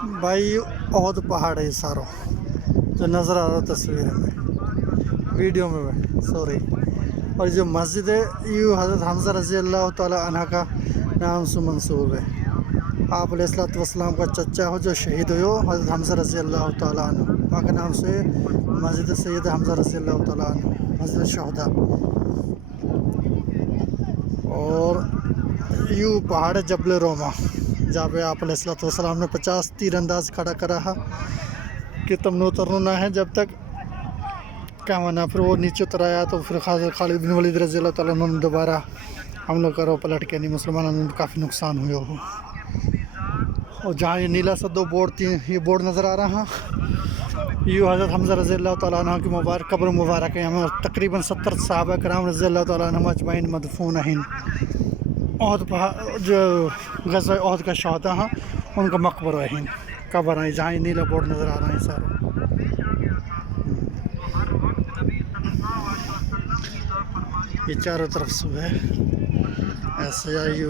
भाई ओहद पहाड़ है ये सारा जो नज़र आ रहा है तस्वीर में, वीडियो में, सॉरी। और जो मस्जिद है ये हज़रत हमज़ा रज़ी अल्लाह ताला अन्हा का नाम से मंसूब है। आप अलैहिस्सलाम का चचा हो जो शहीद हुए हो, हज़रत हमज़ा रज़ी अल्लाह ताला अन्हु के नाम से मस्जिद सैयद हमज़ा रज़ी अल्लाह ताला अन्हु, मस्जिद शहदा। और यू पहाड़ है जबल रोमा, जहाँ पे आप अलैहिस्सलाम ने 50 तीरंदाज खड़ा करा है कि तुमने उतरना ना है जब तक क्या माना। फिर वो नीचे उतर आया तो फिर खालिद बिन वलीद रज़ी अल्लाह ताला उन्होंने दोबारा हमला करो पलट के, नहीं मुसलमानों में काफ़ी नुकसान हुए हो। और जहाँ ये नीला सा दो बोर्ड ये बोर्ड नज़र आ रहा है, ये हज़रत हमज़ा रज़ी अल्लाह ताला अन्हु की मुबारक कब्र मुबारक है। हमें तकरीबन 70 सहाबा कराम रज़ी अल्लाह ताला अन्हुम अजमईन मदफून हैं। ओहद पहाड़ जो ग़ज़वा ओहद का शहदा है उनका मकबरा है, कब्र है, जहाँ ये नीला बोर्ड नज़र आ रहा है सारा। ये चारों तरफ से है ऐसे आई